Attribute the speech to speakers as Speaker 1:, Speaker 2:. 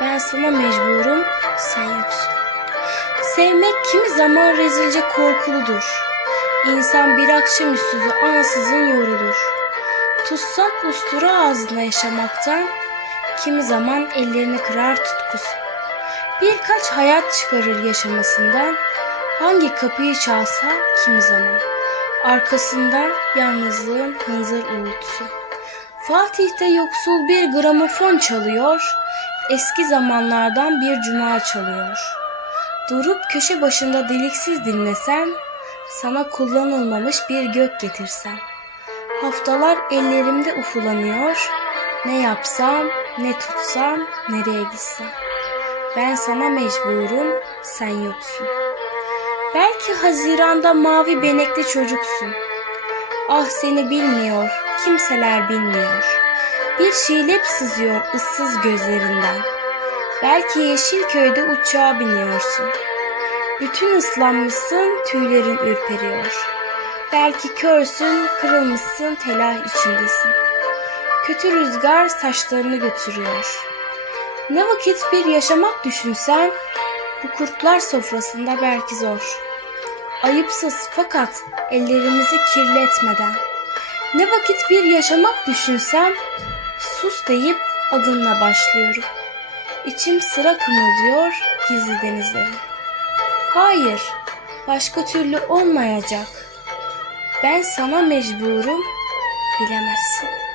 Speaker 1: Ben sana mecburum, sen yoksun. Sevmek kimi zaman rezilce korkuludur. İnsan bir akşamüstü ansızın yorulur. Tutsak ustura ağzına yaşamaktan, kimi zaman ellerini kırar tutkusu. Birkaç hayat çıkarır yaşamasından, hangi kapıyı çalsa kimi zaman. Arkasından yalnızlığın hınzır uğultusu. Fatih'te yoksul bir gramofon çalıyor, eski zamanlardan bir cuma çalıyor. Durup köşe başında deliksiz dinlesem, sana kullanılmamış bir gök getirsem. Haftalar ellerimde ufulanıyor, ne yapsam, ne tutsam, nereye gitsem. Ben sana mecburum, sen yoksun. Belki Haziran'da mavi benekli çocuksun. Ah seni bilmiyor, kimseler bilmiyor. Bir şilep sızıyor ıssız gözlerinden. Belki Yeşilköy'de uçağa biniyorsun. Bütün ıslanmışsın, tüylerin ürperiyor. Belki körsün, kırılmışsın, telaş içindesin. Kötü rüzgar saçlarını götürüyor. Ne vakit bir yaşamak düşünsen, bu kurtlar sofrasında belki zor. Ayıpsız fakat ellerimizi kirletmeden. Ne vakit bir yaşamak düşünsem, sus deyip adınla başlıyorum. İçim sıra kımıldıyor gizli denizlere. Hayır, başka türlü olmayacak. Ben sana mecburum, bilemezsin.